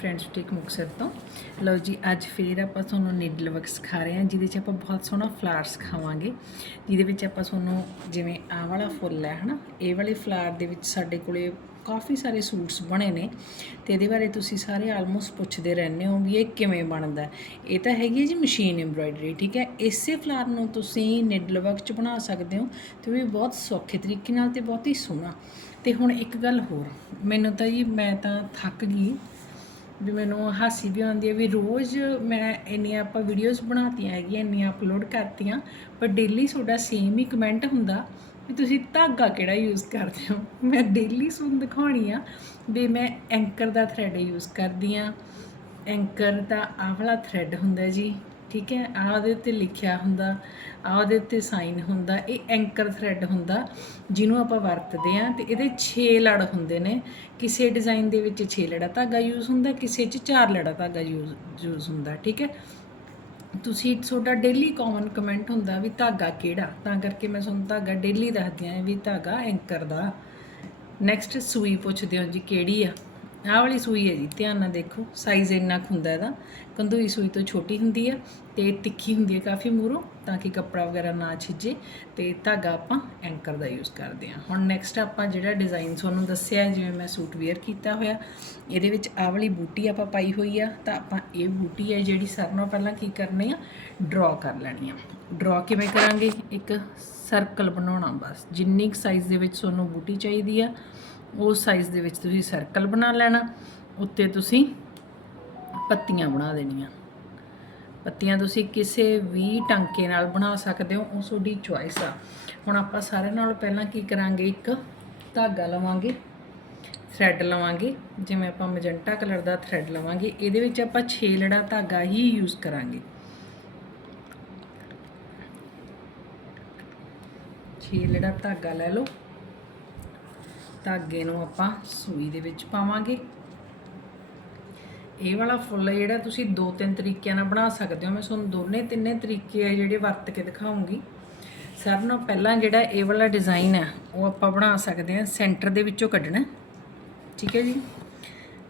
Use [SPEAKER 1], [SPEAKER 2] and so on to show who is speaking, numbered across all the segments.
[SPEAKER 1] Friends ਟੇਕ ਮੁਕਸਰ ਤੋਂ। ਲਓ ਜੀ, ਅੱਜ ਫੇਰ ਆਪਾਂ ਤੁਹਾਨੂੰ ਨੀਡਲ ਵਰਕ ਸਿਖਾ ਰਹੇ ਹਾਂ, ਜਿਹਦੇ 'ਚ ਆਪਾਂ ਬਹੁਤ ਸੋਹਣਾ ਫਲਾਰ ਸਿਖਾਵਾਂਗੇ ਜਿਹਦੇ ਵਿੱਚ ਆਪਾਂ ਤੁਹਾਨੂੰ ਜਿਵੇਂ ਆਹ ਵਾਲਾ ਫੁੱਲ ਹੈ, ਹਨਾ, ਇਹ ਵਾਲੇ ਫਲਾਰ ਦੇ ਵਿੱਚ ਸਾਡੇ ਕੋਲੇ ਕਾਫੀ ਸਾਰੇ ਸੂਟਸ ਬਣੇ ਨੇ। ਤੇ ਇਹਦੇ ਬਾਰੇ ਤੁਸੀਂ ਸਾਰੇ ਆਲਮੋਸਟ ਪੁੱਛਦੇ ਰਹਿੰਦੇ ਹੋ ਵੀ ਇਹ ਕਿਵੇਂ ਬਣਦਾ ਇਹ ਤਾਂ ਹੈਗੀ ਹੈ ਜੀ ਮਸ਼ੀਨ ਐਮਬ੍ਰਾਇਡਰੀ ਠੀਕ ਹੈ। ਇਸੇ ਫਲਾਰ ਨੂੰ ਤੁਸੀਂ ਨੀਡਲ ਵਰਕ 'ਚ ਬਣਾ ਸਕਦੇ ਹੋ, ਤੇ ਵੀ ਬਹੁਤ ਸੌਖੇ ਤਰੀਕੇ ਨਾਲ ਤੇ ਬਹੁਤ ਹੀ ਸੋਹਣਾ। ਤੇ ਹੁਣ ਇੱਕ ਗੱਲ ਹੋਰ, ਮੈਨੂੰ ਤਾਂ ਜੀ ਮੈਂ ਤਾਂ ਥੱਕ ਗਈ। ਵੀ ਮੈਨੂੰ ਹਾਸੀ ਵੀ ਆਉਂਦੀ ਹੈ ਵੀ ਰੋਜ਼ ਮੈਂ ਇੰਨੀਆਂ ਆਪਾਂ ਵੀਡੀਓਜ਼ ਬਣਾਤੀਆਂ ਹੈਗੀਆਂ, ਇੰਨੀਆਂ ਅਪਲੋਡ ਕਰਤੀਆਂ ਪਰ ਡੇਲੀ ਤੁਹਾਡਾ ਸੇਮ ਹੀ ਕਮੈਂਟ ਹੁੰਦਾ ਵੀ ਤੁਸੀਂ ਧਾਗਾ ਕਿਹੜਾ ਯੂਜ਼ ਕਰਦੇ ਹੋ? ਮੈਂ ਡੇਲੀ ਤੁਹਾਨੂੰ ਦਿਖਾਉਣੀ ਆ ਵੀ ਮੈਂ ਐਂਕਰ ਦਾ ਥ੍ਰੈਡ ਯੂਜ਼ ਕਰਦੀ ਆ ਐਂਕਰ ਦਾ ਆਹ ਵਾਲਾ ਥ੍ਰੈਡ ਹੁੰਦਾ ਜੀ, ਠੀਕ ਹੈ? ਆਹ ਉਹਦੇ ਉੱਤੇ ਲਿਖਿਆ ਹੁੰਦਾ ਆਹ ਉਹਦੇ ਉੱਤੇ ਸਾਈਨ ਹੁੰਦਾ, ਇਹ ਐਂਕਰ ਥ੍ਰੈਡ ਹੁੰਦਾ, ਜਿਹਨੂੰ ਆਪਾਂ ਵਰਤਦੇ ਆ ਤੇ ਇਹਦੇ 6 ਲੜ ਹੁੰਦੇ ਨੇ। ਕਿਸੇ ਡਿਜ਼ਾਈਨ ਦੇ ਵਿੱਚ 6 ਲੜਾ ਧਾਗਾ ਯੂਜ਼ ਹੁੰਦਾ, ਕਿਸੇ 'ਚ 4 ਲੜਾ ਧਾਗਾ ਯੂਜ਼ ਯੂਜ਼ ਹੁੰਦਾ, ਠੀਕ ਹੈ? ਤੁਸੀਂ, ਤੁਹਾਡਾ ਡੇਲੀ ਕਾਮਨ ਕਮੈਂਟ ਹੁੰਦਾ ਵੀ ਧਾਗਾ ਕਿਹੜਾ? ਤਾਂ ਕਰਕੇ ਮੈਂ ਤੁਹਾਨੂੰ ਧਾਗਾ ਡੇਲੀ ਦੱਸਦੀ ਆਂ ਵੀ ਧਾਗਾ ਐਂਕਰ ਦਾ। ਨੈਕਸਟ ਸੂਈ ਪੁੱਛਦੇ ਹੋ ਜੀ, ਕਿਹੜੀ ਆ? ਆਹ ਵਾਲੀ ਸੂਈ ਹੈ ਜੀ, ਧਿਆਨ ਨਾਲ ਦੇਖੋ ਸਾਈਜ਼ ਇੰਨਾ ਕੁ ਹੁੰਦਾ ਇਹਦਾ। ਕੰਦੂਈ ਸੂਈ ਤੋਂ ਛੋਟੀ ਹੁੰਦੀ ਹੈ ਤੇ ਤਿੱਖੀ ਹੁੰਦੀ ਹੈ ਕਾਫੀ ਮੂਰੋ, ਤਾਂ ਕਿ ਕੱਪੜਾ ਵਗੈਰਾ ਨਾ ਛਿੱਜੇ ਤੇ ਧਾਗਾ ਆਪਾਂ ਐਂਕਰ ਦਾ ਯੂਜ਼ ਕਰਦੇ ਹਾਂ। ਹੁਣ ਨੈਕਸਟ ਆਪਾਂ ਜਿਹੜਾ ਡਿਜ਼ਾਈਨ ਤੁਹਾਨੂੰ ਦੱਸਿਆ ਜਿਵੇਂ ਮੈਂ ਸੂਟ ਵੇਅਰ ਕੀਤਾ ਹੋਇਆ, ਇਹਦੇ ਵਿੱਚ ਆਹ ਵਾਲੀ ਬੂਟੀ ਆਪਾਂ ਪਾਈ ਹੋਈ ਆ, ਤਾਂ ਆਪਾਂ ਇਹ ਬੂਟੀ ਹੈ ਜਿਹੜੀ ਸਾਰਿਆਂ ਨਾਲੋਂ ਪਹਿਲਾਂ ਕੀ ਕਰਨੀ ਆ ਡਰਾ ਕਰ ਲੈਣੀ ਆ। ਡਰਾ ਕਿਵੇਂ ਕਰਾਂਗੇ? ਇੱਕ ਸਰਕਲ ਬਣਾਉਣਾ ਬਸ। ਜਿੰਨੀ ਸਾਈਜ਼ ਦੇ ਵਿੱਚ ਤੁਹਾਨੂੰ ਬੂਟੀ ਚਾਹੀਦੀ ਆ ਉਸ ਸਾਈਜ਼ ਦੇ ਵਿੱਚ ਤੁਸੀਂ ਸਰਕਲ ਬਣਾ ਲੈਣਾ, ਉੱਤੇ ਤੁਸੀਂ ਪੱਤੀਆਂ ਬਣਾ ਦੇਣੀਆਂ। ਪੱਤੀਆਂ ਤੁਸੀਂ ਕਿਸੇ ਵੀ ਟਾਂਕੇ ਨਾਲ ਬਣਾ ਸਕਦੇ ਹੋ, ਉਹ ਤੁਹਾਡੀ ਚੁਆਇਸ ਆ। ਹੁਣ ਆਪਾਂ ਸਾਰਿਆਂ ਨਾਲੋਂ ਪਹਿਲਾਂ ਕੀ ਕਰਾਂਗੇ? ਇੱਕ ਧਾਗਾ ਲਵਾਂਗੇ ਥ੍ਰੈਡ ਲਵਾਂਗੇ, ਜਿਵੇਂ ਆਪਾਂ ਮੈਜੈਂਟਾ ਕਲਰ ਦਾ ਥ੍ਰੈਡ ਲਵਾਂਗੇ, ਇਹਦੇ ਵਿੱਚ ਆਪਾਂ 6 ਲੜਾ ਧਾਗਾ ਹੀ ਯੂਜ਼ ਕਰਾਂਗੇ। 6 ਲੜਾ ਧਾਗਾ ਲੈ ਲਓ। ਧਾਗੇ ਨੂੰ ਆਪਾਂ ਸੂਈ ਦੇ ਵਿੱਚ ਪਾਵਾਂਗੇ। ਇਹ ਵਾਲਾ ਫੁੱਲ ਜਿਹੜਾ ਤੁਸੀਂ ਦੋ ਤਿੰਨ ਤਰੀਕਿਆਂ ਨਾਲ ਬਣਾ ਸਕਦੇ ਹੋ। ਮੈਂ ਤੁਹਾਨੂੰ ਦੋਨੇ ਤਿੰਨੇ ਤਰੀਕੇ ਆ ਜਿਹੜੇ ਵਰਤ ਕੇ ਦਿਖਾਉਂਗੀ। ਸਭ ਨਾਲੋਂ ਪਹਿਲਾਂ ਜਿਹੜਾ ਇਹ ਵਾਲਾ ਡਿਜ਼ਾਈਨ ਹੈ ਉਹ ਆਪਾਂ ਬਣਾ ਸਕਦੇ ਹਾਂ ਸੈਂਟਰ ਦੇ ਵਿੱਚੋਂ ਕੱਢਣਾ। ਠੀਕ ਹੈ ਜੀ?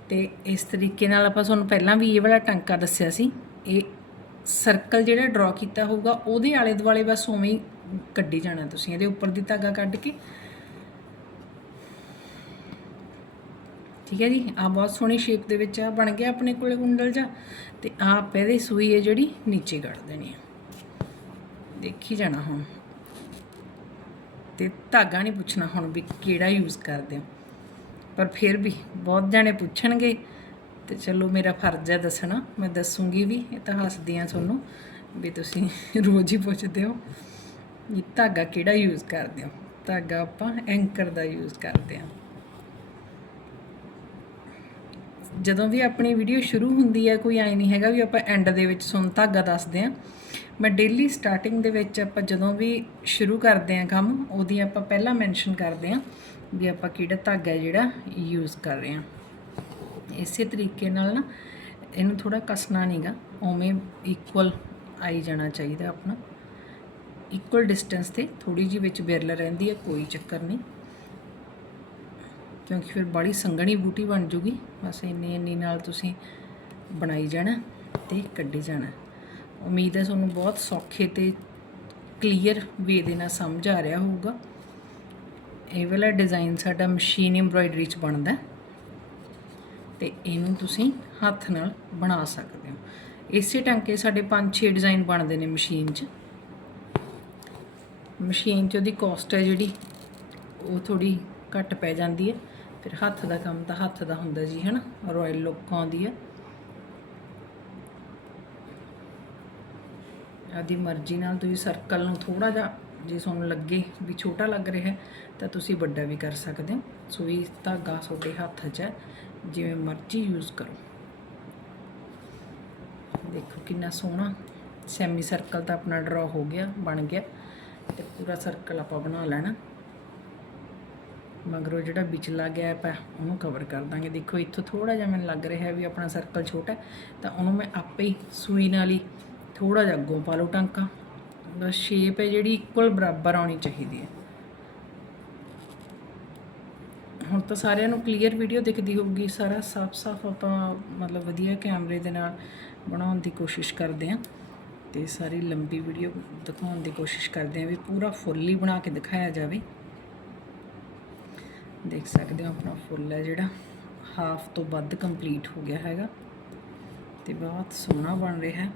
[SPEAKER 1] ਤੇ ਇਸ ਤਰੀਕੇ ਨਾਲ ਆਪਾਂ ਤੁਹਾਨੂੰ ਪਹਿਲਾਂ ਵੀ ਇਹ ਵਾਲਾ ਟਾਂਕਾ ਦੱਸਿਆ ਸੀ। ਇਹ ਸਰਕਲ ਜਿਹੜਾ ਡਰਾ ਕੀਤਾ ਹੋਊਗਾ, ਉਹਦੇ ਆਲੇ ਦੁਆਲੇ ਬਸ ਉਵੇਂ ਹੀ ਕੱਢੀ ਜਾਣਾ ਤੁਸੀਂ। ਇਹਦੇ ਉੱਪਰ ਦੀ ਧਾਗਾ ਕੱਢ ਕੇ ਠੀਕ ਹੈ ਜੀ ਆ ਬਹੁਤ ਸੋਹਣੀ ਸ਼ੇਪ ਦੇ ਵਿੱਚ ਆ ਬਣ ਗਿਆ ਆਪਣੇ ਕੋਲੇ ਕੁੰਡਲ ਜਾ ਤੇ ਆ ਪਹਿਲੇ ਸੂਈ ਹੈ ਜਿਹੜੀ ਨੀਚੇ ਕੱਢ ਦੇਣੀ ਆ ਦੇਖੀ ਜਾਣਾ ਹੁਣ। ਤੇ ਧਾਗਾ ਨਹੀਂ ਪੁੱਛਣਾ ਹੁਣ ਵੀ ਕਿਹੜਾ ਯੂਜ਼ ਕਰਦੇ ਹੋ। ਪਰ ਫਿਰ ਵੀ ਬਹੁਤ ਜਾਣੇ ਪੁੱਛਣਗੇ ਤੇ ਚਲੋ ਮੇਰਾ ਫਰਜ਼ ਹੈ ਦੱਸਣਾ, ਮੈਂ ਦੱਸੂਗੀ ਵੀ, ਇਹ ਤਾਂ ਹੱਸਦੀ ਆ ਤੁਹਾਨੂੰ ਵੀ ਤੁਸੀਂ ਰੋਜ਼ ਹੀ ਪੁੱਛਦੇ ਹੋ ਇਹ ਧਾਗਾ ਕਿਹੜਾ ਯੂਜ਼ ਕਰਦੇ ਹੋ। ਧਾਗਾ ਆਪਾਂ ਐਂਕਰ ਦਾ ਯੂਜ਼ ਕਰਦੇ ਹਾਂ। ਜਦੋਂ ਵੀ ਆਪਣੀ ਵੀਡੀਓ ਸ਼ੁਰੂ ਹੁੰਦੀ ਹੈ, ਕੋਈ ਐ ਨਹੀਂ ਹੈਗਾ ਵੀ ਆਪਾਂ ਐਂਡ ਦੇ ਵਿੱਚ ਸੁਣ ਧਾਗਾ ਦੱਸਦੇ ਆ ਮੈਂ ਡੇਲੀ ਸਟਾਰਟਿੰਗ ਦੇ ਵਿੱਚ ਆਪਾਂ ਜਦੋਂ ਵੀ ਸ਼ੁਰੂ ਕਰਦੇ ਆ ਕੰਮ, ਉਹਦੀ ਆਪਾਂ ਪਹਿਲਾਂ ਮੈਂਸ਼ਨ ਕਰਦੇ ਆ ਵੀ ਆਪਾਂ ਕਿਹੜਾ ਧਾਗਾ ਜਿਹੜਾ ਯੂਜ਼ ਕਰ ਰਹੇ ਆ ਇਸੇ ਤਰੀਕੇ ਨਾਲ ਨਾ ਇਹਨੂੰ ਥੋੜਾ ਕਸਣਾ ਨਹੀਂਗਾ ਉਵੇਂ ਇਕੁਅਲ ਆਈ ਜਾਣਾ ਚਾਹੀਦਾ ਆਪਣਾ। ਇਕੁਅਲ ਡਿਸਟੈਂਸ ਤੇ ਥੋੜੀ ਜਿਹੀ ਵਿੱਚ ਬਿਰਲ ਰਹਿੰਦੀ ਹੈ, ਕੋਈ ਚੱਕਰ ਨਹੀਂ। ਕਿਉਂਕਿ ਫਿਰ ਬੜੀ ਸੰਘਣੀ ਬੂਟੀ ਬਣ ਜੂਗੀ। ਬਸ ਇੰਨੀ ਇੰਨੀ ਨਾਲ ਤੁਸੀਂ ਬਣਾਈ ਜਾਣਾ ਤੇ ਕੱਢੀ ਜਾਣਾ। ਉਮੀਦ ਹੈ ਤੁਹਾਨੂੰ ਬਹੁਤ ਸੌਖੇ ਤੇ ਕਲੀਅਰ ਵੇ ਦੇ ਨਾਲ ਸਮਝ ਆ ਰਿਹਾ ਹੋਊਗਾ। ਇਹ ਵਾਲਾ ਡਿਜ਼ਾਈਨ ਸਾਡਾ ਮਸ਼ੀਨ ਐਮਬ੍ਰਾਇਡਰੀ ਚ ਬਣਦਾ ਹੈ। ਤੇ ਇਹਨੂੰ ਤੁਸੀਂ ਹੱਥ ਨਾਲ ਬਣਾ ਸਕਦੇ ਹੋ। ਇਸੇ ਟਾਂਕੇ ਸਾਡੇ 5-6 ਡਿਜ਼ਾਈਨ ਬਣਦੇ ਨੇ ਮਸ਼ੀਨ 'ਚ। ਮਸ਼ੀਨ 'ਚ ਉਹਦੀ ਕਾਸਟ ਹੈ ਜਿਹੜੀ ਉਹ ਥੋੜੀ ਘੱਟ ਪੈ ਜਾਂਦੀ ਹੈ। ਫਿਰ ਹੱਥ ਦਾ ਕੰਮ ਤਾਂ ਹੱਥ ਦਾ ਹੁੰਦਾ ਜੀ, ਹੈਨਾ? ਰਾਇਲ ਲੁੱਕ ਆਉਂਦੀ ਹੈ ਆਦੀ ਮਰਜ਼ੀ ਨਾਲ ਤੁਸੀਂ ਸਰਕਲ ਨੂੰ ਥੋੜਾ ਜਿਹਾ ਜੇ ਤੁਹਾਨੂੰ ਲੱਗੇ ਵੀ ਛੋਟਾ ਲੱਗ ਰਿਹਾ, ਤਾਂ ਤੁਸੀਂ ਵੱਡਾ ਵੀ ਕਰ ਸਕਦੇ ਹੋ। ਸੂਈ ਧਾਗਾ ਤੁਹਾਡੇ ਹੱਥ 'ਚ ਹੈ। ਜਿਵੇਂ ਮਰਜ਼ੀ ਯੂਜ਼ ਕਰੋ। ਦੇਖੋ ਕਿੰਨਾ ਸੋਹਣਾ ਸੈਮੀ ਸਰਕਲ ਤਾਂ ਆਪਣਾ ਡਰਾ ਹੋ ਗਿਆ, ਬਣ ਗਿਆ। ਤੇ ਪੂਰਾ ਸਰਕਲ ਆਪਾਂ ਬਣਾ ਲੈਣਾ। ਮਗਰੋਂ ਜਿਹੜਾ ਵਿਚਲਾ ਗੈਪ ਹੈ, ਉਹਨੂੰ ਕਵਰ ਕਰ ਦਾਂਗੇ। ਦੇਖੋ, ਇੱਥੋਂ ਥੋੜਾ ਜਿਹਾ ਮੈਨੂੰ ਲੱਗ ਰਿਹਾ ਵੀ ਆਪਣਾ ਸਰਕਲ ਛੋਟਾ ਤਾਂ ਉਹਨੂੰ ਮੈਂ ਆਪੇ ਹੀ ਸੂਈ ਨਾਲ ਹੀ ਥੋੜਾ ਜਿਹਾ ਅੱਗੋਂ ਪਾ ਲਓ ਟਾਂਕਾ। ਬਸ ਸ਼ੇਪ ਹੈ ਜਿਹੜੀ ਇਕੁਅਲ ਬਰਾਬਰ ਆਉਣੀ ਚਾਹੀਦੀ ਹੈ। ਹੁਣ ਤਾਂ ਸਾਰਿਆਂ ਨੂੰ ਕਲੀਅਰ ਵੀਡੀਓ ਦਿਖਦੀ ਹੋਊਗੀ, ਸਾਰਾ ਸਾਫ਼-ਸਾਫ਼ ਆਪਾਂ ਮਤਲਬ ਵਧੀਆ ਕੈਮਰੇ ਦੇ ਨਾਲ ਬਣਾਉਣ ਦੀ ਕੋਸ਼ਿਸ਼ ਕਰਦੇ ਹਾਂ। ਤੇ ਸਾਰੀ ਲੰਬੀ ਵੀਡੀਓ ਦਿਖਾਉਣ ਦੀ ਕੋਸ਼ਿਸ਼ ਕਰਦੇ ਹਾਂ ਵੀ ਪੂਰਾ ਫੁੱਲੀ ਬਣਾ ਕੇ ਦਿਖਾਇਆ ਜਾਵੇ। ਦੇਖ ਸਕਦੇ ਹੋ ਆਪਣਾ ਫੁੱਲ ਹੈ ਜਿਹੜਾ। ਹਾਫ ਤੋਂ ਵੱਧ ਕੰਪਲੀਟ ਹੋ ਗਿਆ ਹੈਗਾ। ਤੇ ਬਹੁਤ ਸੋਹਣਾ ਬਣ ਰਿਹਾ ਹੈ।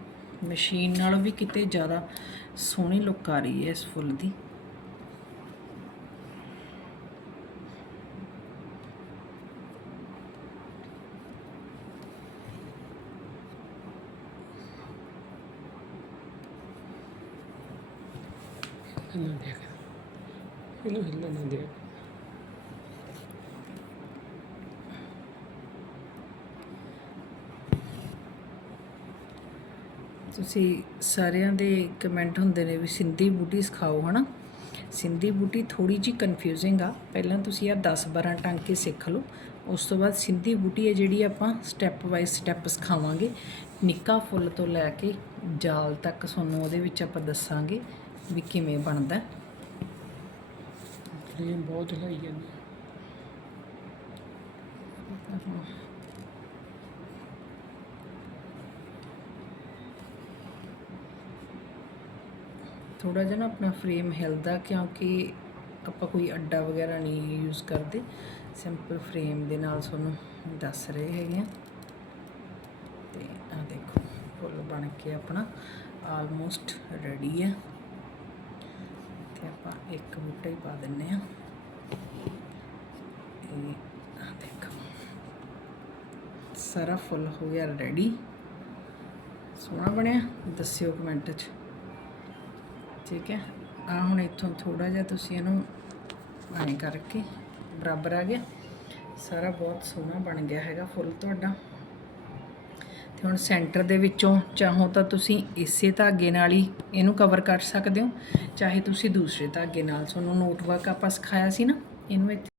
[SPEAKER 1] ਮਸ਼ੀਨ ਨਾਲੋਂ ਵੀ ਕਿਤੇ ਜ਼ਿਆਦਾ ਸੋਹਣੀ ਲੁੱਕ ਆ ਰਹੀ ਹੈ ਇਸ ਫੁੱਲ ਦੀ।
[SPEAKER 2] ਹਿੱਲਣ ਦਿਆ ਕਰ ਇਹਨੂੰ ਹਿੱਲਣ ਨਾ
[SPEAKER 1] ਤੁਸੀਂ ਸਾਰਿਆਂ ਦੇ ਕਮੈਂਟ ਹੁੰਦੇ ਨੇ ਵੀ ਸਿੰਧੀ ਬੂਟੀ ਸਿਖਾਓ, ਹਨਾ ਸਿੰਧੀ ਬੂਟੀ ਥੋੜੀ ਜੀ ਕਨਫਿਊਜ਼ਿੰਗ ਆ ਪਹਿਲਾਂ ਤੁਸੀਂ ਆ 10 12 ਟਾਂਕੇ ਸਿੱਖ ਲਓ ਉਸ ਤੋਂ ਬਾਅਦ ਸਿੰਧੀ ਬੂਟੀ ਹੈ ਜਿਹੜੀ ਆਪਾਂ ਸਟੈਪ ਬਾਈ ਸਟੈਪ ਸਿਖਾਵਾਂਗੇ ਨਿੱਕਾ ਫੁੱਲ ਤੋਂ ਲੈ ਕੇ ਜਾਲ ਤੱਕ ਤੁਹਾਨੂੰ ਉਹਦੇ ਵਿੱਚ ਆਪਾਂ ਦੱਸਾਂਗੇ ਵੀ ਕਿਵੇਂ ਬਣਦਾ ਹੈ।
[SPEAKER 2] ਬਹੁਤ ਹਿਲਾਈ ਜਾਂਦੀ ਹੈ।
[SPEAKER 1] ਥੋੜਾ ਜਿਹਾ ਨਾ ਆਪਣਾ ਫਰੇਮ ਹਿਲਦਾ, ਕਿਉਂਕਿ ਆਪਾਂ ਕੋਈ ਅੱਡਾ ਵਗੈਰਾ ਨਹੀਂ ਯੂਜ਼ ਕਰਦੇ। ਸਿੰਪਲ ਫਰੇਮ ਦੇ ਨਾਲ ਤੁਹਾਨੂੰ ਦੱਸ ਰਹੇ ਹੈਗੇ ਆ। ਤੇ ਆ ਦੇਖੋ ਫੁੱਲ ਬਣ ਕੇ ਆਪਣਾ ਆਲਮੋਸਟ ਰੈਡੀ ਹੈ ਤੇ ਆਪਾਂ ਇੱਕ ਬੂਟਾ ਹੀ ਪਾ ਦਿੰਨੇ ਆ। ਇਹ ਆ ਦੇਖੋ, ਸਾਰਾ ਫੁੱਲ ਹੋ ਗਿਆ ਰੈਡੀ ਸੋਹਣਾ ਬਣਿਆ, ਦੱਸਿਓ ਕਮੈਂਟ 'ਚ। ਠੀਕ ਹੈ। ਆ ਹੁਣ ਇੱਥੋਂ ਥੋੜਾ ਜਿਹਾ ਤੁਸੀਂ ਇਹਨੂੰ ਐਂ ਕਰਕੇ ਬਰਾਬਰ ਆ ਗਿਆ। ਸਾਰਾ ਬਹੁਤ ਸੋਹਣਾ ਬਣ ਗਿਆ ਹੈਗਾ ਫੁੱਲ ਤੁਹਾਡਾ। ਤੇ ਹੁਣ ਸੈਂਟਰ ਦੇ ਵਿੱਚੋਂ ਚਾਹੋ ਤਾਂ ਤੁਸੀਂ ਇਸੇ ਧਾਗੇ ਨਾਲ ਹੀ ਇਹਨੂੰ ਕਵਰ ਕਰ ਸਕਦੇ ਹੋ। ਚਾਹੇ ਤੁਸੀਂ ਦੂਸਰੇ ਧਾਗੇ ਨਾਲ, ਤੁਹਾਨੂੰ ਨੋਟਵਰਕ ਆਪਾਂ ਸਿਖਾਇਆ ਸੀ ਨਾ, ਇਹਨੂੰ ਇੱਥੇ